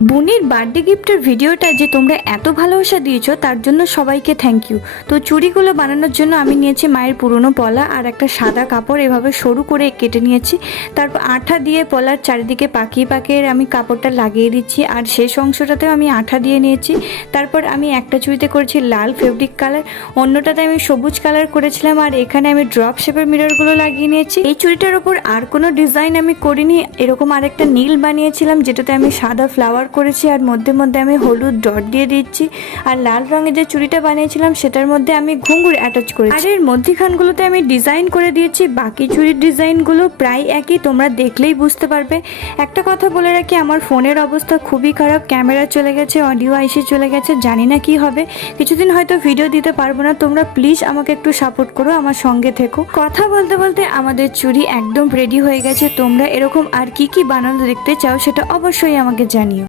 বোনের বার্থডে গিফটের ভিডিওটা যে তোমরা এত ভালোবাসা দিয়েছো তার জন্য সবাইকে থ্যাংক ইউ। তো চুড়িগুলো বানানোর জন্য আমি নিয়েছি মায়ের পুরনো পলা আর একটা সাদা কাপড়, এভাবে সরু করে কেটে নিয়েছি। তারপর আঠা দিয়ে পলার চারিদিকে পাকিয়ে পাকিয়ে আমি কাপড়টা লাগিয়ে দিচ্ছি, আর শেষ অংশটাতেও আমি আঠা দিয়ে নিয়েছি। তারপর আমি একটা চুড়িতে করেছি লাল ফেব্রিক কালার, অন্যটাতে আমি সবুজ কালার করেছিলাম, আর এখানে আমি ড্রপ শেপের মিররগুলো লাগিয়ে নিয়েছি। এই চুড়িটার ওপর আর কোনো ডিজাইন আমি করিনি, এরকম আরেকটা নীল বানিয়েছিলাম যেটাতে আমি সাদা ফ্লাওয়ার করেছি, আর মধ্যে মধ্যে আমি হলুদ ডট দিয়ে দিচ্ছি। আর লাল রঙের যে চুড়িটা বানিয়েছিলাম সেটার মধ্যে আমি ঘুঙুর অ্যাটাচ করেছি, আর এর মধ্যখানগুলোতে আমি ডিজাইন করে দিয়েছি। বাকি চুড়ির ডিজাইনগুলো প্রায় একই, তোমরা দেখলেই বুঝতে পারবে। একটা কথা বলে রাখি, আমার ফোনের অবস্থা খুবই খারাপ, ক্যামেরা চলে গেছে, অডিও আইসি চলে গেছে, জানি না কি হবে, কিছুদিন হয়তো ভিডিও দিতে পারবো না। তোমরা প্লিজ আমাকে একটু সাপোর্ট করো, আমার সঙ্গে থেকো। কথা বলতে বলতে আমাদের চুড়ি একদম রেডি হয়ে গেছে। তোমরা এরকম আর কি কি বানানো দেখতে চাও সেটা অবশ্যই আমাকে জানিও।